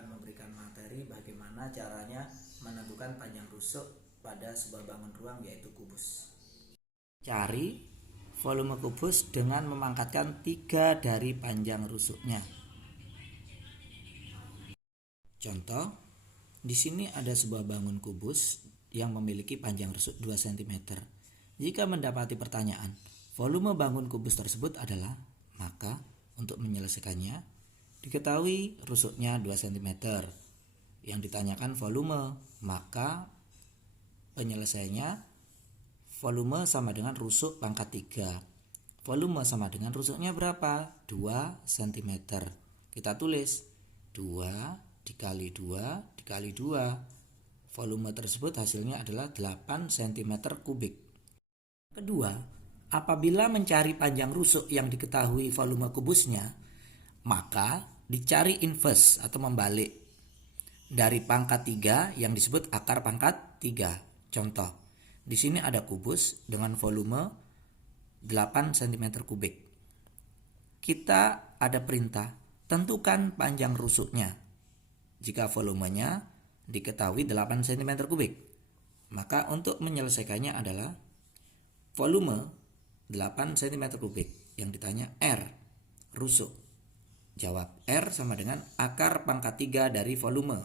akan memberikan materi bagaimana caranya menentukan panjang rusuk pada sebuah bangun ruang yaitu kubus. Cari volume kubus dengan memangkatkan 3 dari panjang rusuknya. Contoh, di sini ada sebuah bangun kubus yang memiliki panjang rusuk 2 cm. Jika mendapati pertanyaan, volume bangun kubus tersebut adalah, maka untuk menyelesaikannya, diketahui rusuknya 2 cm. Yang ditanyakan volume, maka penyelesaiannya volume sama dengan rusuk pangkat 3. Volume sama dengan rusuknya berapa? 2 cm. Kita tulis 2 dikali 2 dikali 2. Volume tersebut hasilnya adalah 8 cm kubik. Kedua, apabila mencari panjang rusuk yang diketahui volume kubusnya, maka dicari inverse atau membalik dari pangkat 3 yang disebut akar pangkat 3. Contoh, di sini ada kubus dengan volume 8 cm kubik. Kita ada perintah, tentukan panjang rusuknya. Jika volumenya diketahui 8 cm kubik, maka untuk menyelesaikannya adalah volume 8 cm kubik. Yang ditanya R, rusuk. Jawab, R sama dengan akar pangkat 3 dari volume.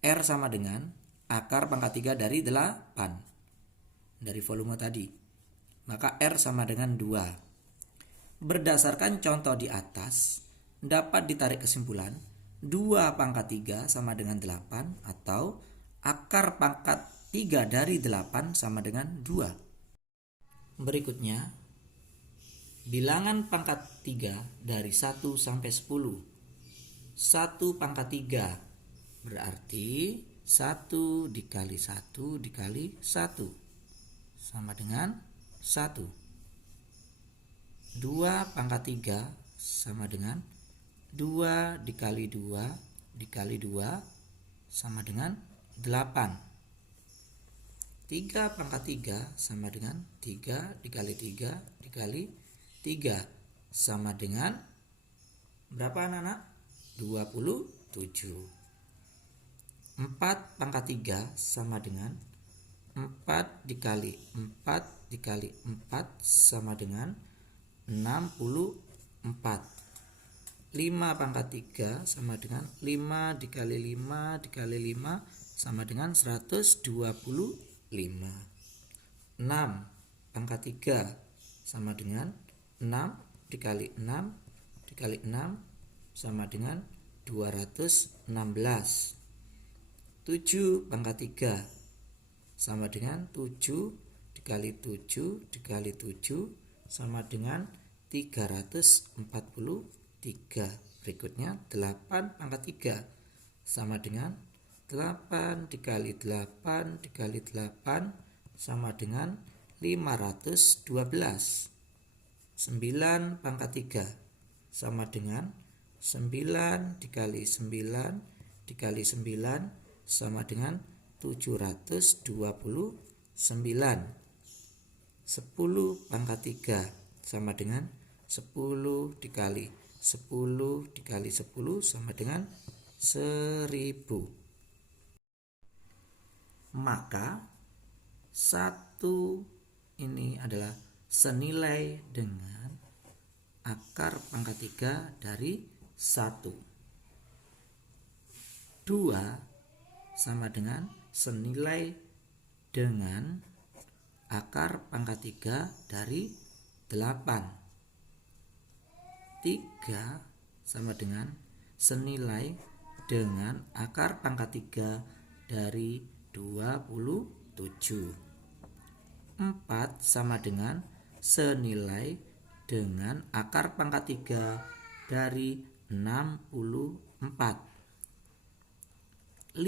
R sama dengan akar pangkat 3 dari 8 dari volume tadi. Maka R sama dengan 2. Berdasarkan contoh di atas, dapat ditarik kesimpulan 2 pangkat 3 sama dengan 8 atau akar pangkat 3 dari 8 sama dengan 2. Berikutnya, bilangan pangkat 3 dari 1 sampai 10. 1 pangkat 3 berarti 1 dikali 1 dikali 1 sama dengan 1. 2 pangkat 3 sama dengan 2 dikali 2 dikali 2 sama dengan 8. 3 pangkat 3 sama dengan 3 dikali 3 dikali 3 sama dengan berapa anak-anak? 27. 4 pangkat 3 sama dengan 4 dikali 4 dikali 4 sama dengan 64. 5 pangkat 3 sama dengan 5 dikali 5 dikali 5 sama dengan 125. 6 pangkat 3 sama dengan 6 dikali 6 dikali 6 sama dengan 216. 7 pangkat 3 sama dengan 7 dikali 7 dikali 7 sama dengan 343. Berikutnya 8 pangkat 3 sama dengan 8 dikali 8 dikali 8 sama dengan 512. 9 pangkat 3 sama dengan 9 dikali 9 dikali 9 sama dengan 729. 10 pangkat 3 sama dengan 10 dikali 10 dikali 10 sama dengan 1000. Maka 1 ini adalah senilai dengan akar pangkat 3 dari 1. 2 sama dengan senilai dengan akar pangkat 3 dari 8. 3 sama dengan senilai dengan akar pangkat 3 dari 27. 4 sama dengan senilai dengan akar pangkat 3 dari 64. 5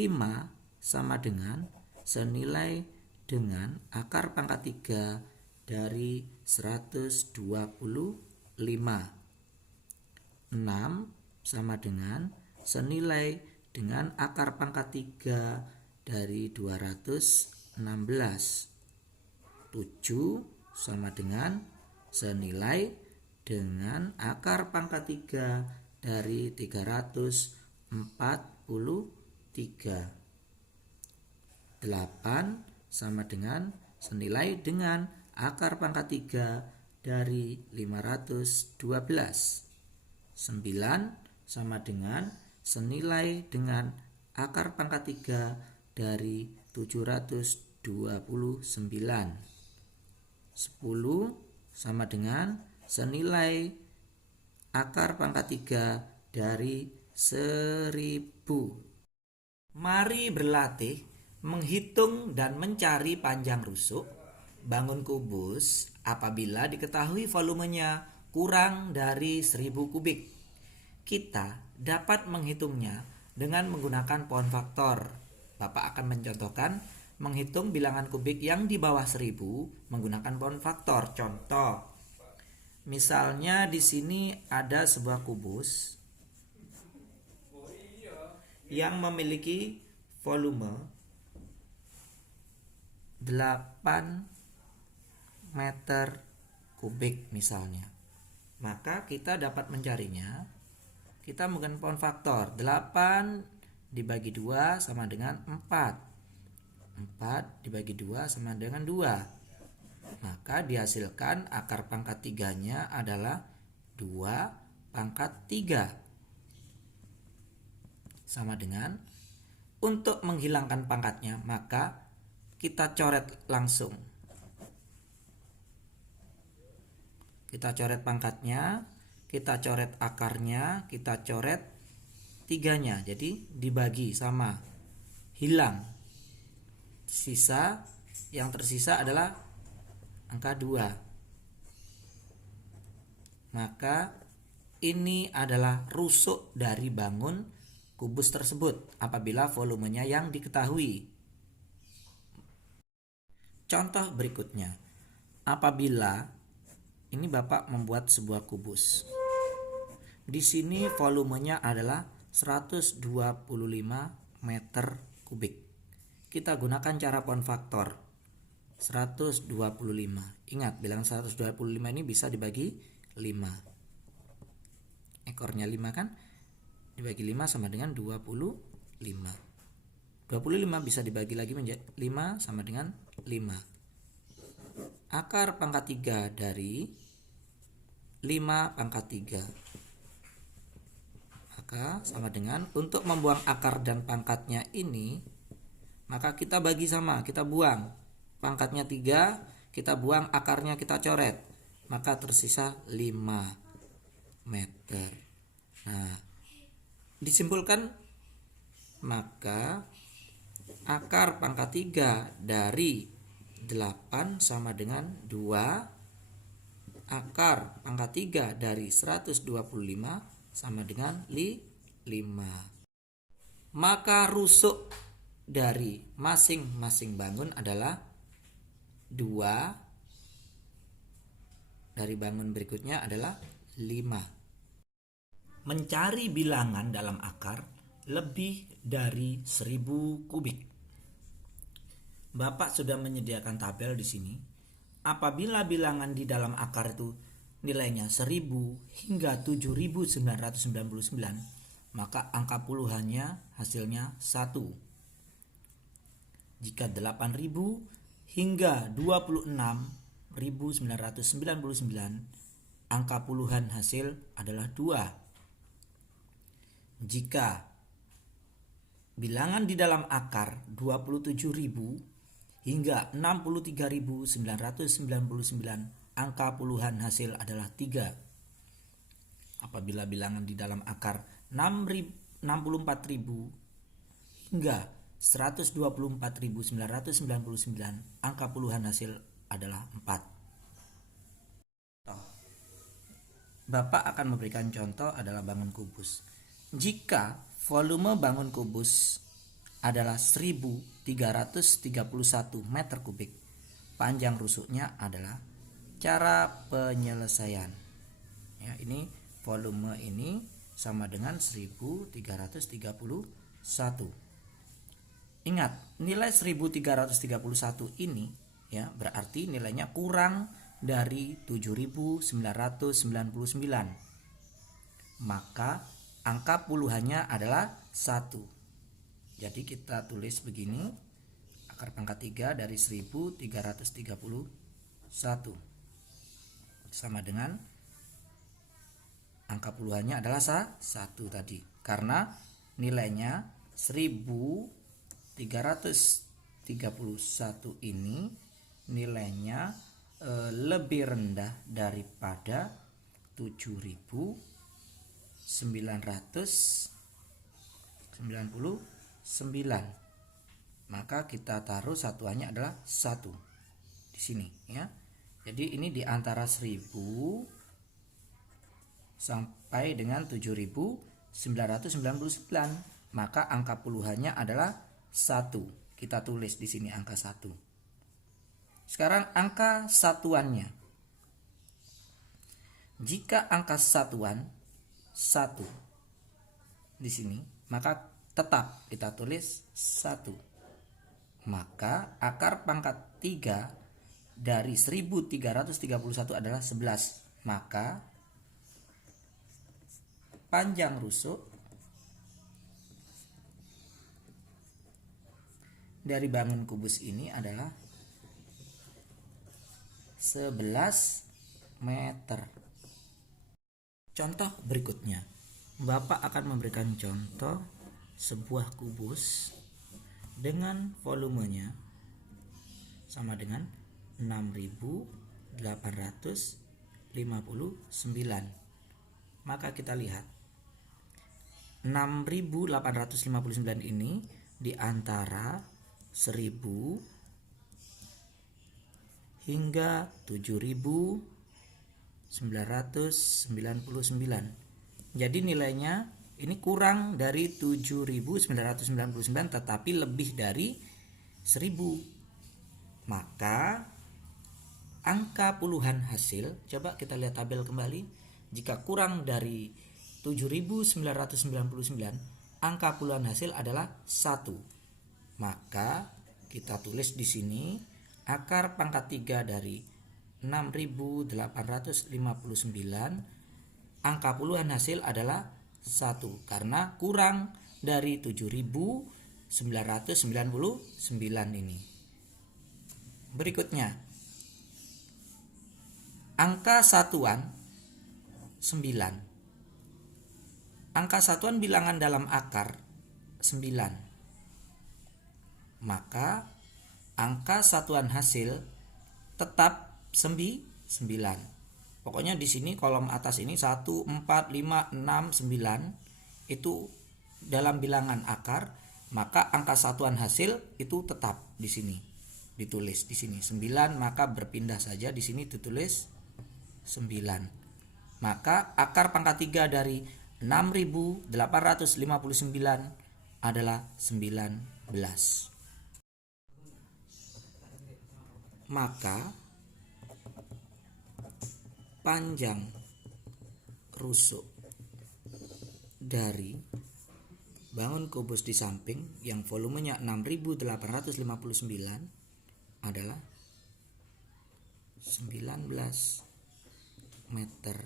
sama dengan senilai dengan akar pangkat 3 dari 125. 6 sama dengan senilai dengan akar pangkat 3 dari 216. 7 sama dengan senilai dengan akar pangkat 3 dari 340. 8 sama dengan senilai dengan akar pangkat 3 dari 512. 9 sama dengan senilai dengan akar pangkat 3 dari 729. 10 sama dengan senilai akar pangkat 3 dari 1000. Mari berlatih menghitung dan mencari panjang rusuk bangun kubus apabila diketahui volumenya kurang dari 1000 kubik. Kita dapat menghitungnya dengan menggunakan pohon faktor. Bapak akan mencontohkan menghitung bilangan kubik yang di bawah 1000 menggunakan pohon faktor. Contoh, misalnya di sini ada sebuah kubus yang memiliki volume 8 meter kubik misalnya. Maka kita dapat mencarinya. Kita menggunakan pohon faktor. 8 dibagi 2 sama dengan 4. 4 dibagi 2 sama dengan 2. Maka dihasilkan akar pangkat 3-nya adalah 2 pangkat 3. Sama dengan, untuk menghilangkan pangkatnya, maka kita coret langsung. Kita coret pangkatnya, kita coret akarnya, kita coret 3-nya. Jadi dibagi sama, hilang. Yang tersisa adalah angka 2. Maka ini adalah rusuk dari bangun kubus tersebut apabila volumenya yang diketahui. Contoh berikutnya, apabila ini Bapak membuat sebuah kubus. Di sini volumenya adalah 125 meter kubik. Kita gunakan cara pohon faktor. 125. Ingat, bilangan 125 ini bisa dibagi 5. Ekornya 5 kan? Dibagi 5 sama dengan 25. 25 bisa dibagi lagi menjadi 5 sama dengan 5. Akar pangkat 3 dari 5 pangkat 3. Maka sama dengan, untuk membuang akar dan pangkatnya ini, maka kita bagi sama, kita buang. Pangkatnya 3, kita buang, akarnya kita coret. Maka tersisa 5 meter. Nah, disimpulkan, maka akar pangkat 3 dari 8 sama dengan 2. Akar pangkat 3 dari 125 sama dengan 5. Maka rusuk dari masing-masing bangun adalah 2. Dari bangun berikutnya adalah 5. Mencari bilangan dalam akar lebih dari 1000 kubik. Bapak sudah menyediakan tabel di sini. Apabila bilangan di dalam akar itu nilainya 1000 hingga 7999, maka angka puluhannya hasilnya 1. Jika 8000 hingga 26999, angka puluhan hasil adalah 2. Jika bilangan di dalam akar 27.000 hingga 63.999, angka puluhan hasil adalah 3. Apabila bilangan di dalam akar 64.000 hingga 124.999, angka puluhan hasil adalah 4. Bapak akan memberikan contoh adalah bangun kubus. Jika volume bangun kubus adalah 1331 meter kubik, panjang rusuknya adalah cara penyelesaian. Ya, ini volume ini sama dengan 1331. Ingat, nilai 1331 ini ya berarti nilainya kurang dari 7999. Maka angka puluhannya adalah 1. Jadi kita tulis begini, akar pangkat 3 dari 1331 sama dengan angka puluhannya adalah 1 tadi. Karena nilainya 1331 ini nilainya lebih rendah daripada 7.999. Maka kita taruh satuannya adalah 1 di sini ya. Jadi ini di antara 1000 sampai dengan 7.999. Maka angka puluhannya adalah 1. Kita tulis di sini angka 1. Sekarang angka satuannya. Jika angka satuan 1 di sini, maka tetap kita tulis 1. Maka akar pangkat 3 dari 1331 adalah 11. Maka panjang rusuk dari bangun kubus ini adalah 11 meter. Contoh berikutnya, Bapak akan memberikan contoh sebuah kubus dengan volumenya sama dengan 6.859. Maka kita lihat 6.859 ini di antara 1000 hingga 7.999. Jadi nilainya ini kurang dari 7.999 tetapi lebih dari 1000. Maka angka puluhan hasil, coba kita lihat tabel kembali. Jika kurang dari 7.999, angka puluhan hasil adalah 1. Maka kita tulis di sini akar pangkat 3 dari 6.859, angka puluhan hasil adalah 1 karena kurang dari 7.999 ini. Berikutnya, angka satuan 9. Angka satuan bilangan dalam akar 9. Maka angka satuan hasil tetap 9. Pokoknya di sini kolom atas ini 1, 4, 5, 6, 9 itu dalam bilangan akar, maka angka satuan hasil itu tetap di sini ditulis di sini 9, maka berpindah saja di sini ditulis 9. Maka akar pangkat 3 dari 6.859 adalah 19. Maka panjang rusuk dari bangun kubus di samping yang volumenya 6.859 adalah 19 meter.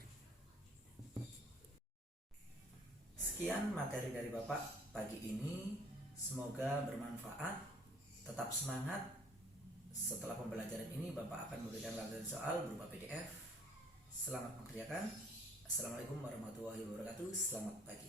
Sekian materi dari Bapak pagi ini, semoga bermanfaat. Tetap semangat. Setelah pembelajaran ini Bapak akan memberikan latihan soal berupa PDF. Selamat mengerjakan. Assalamualaikum warahmatullahi wabarakatuh. Selamat pagi.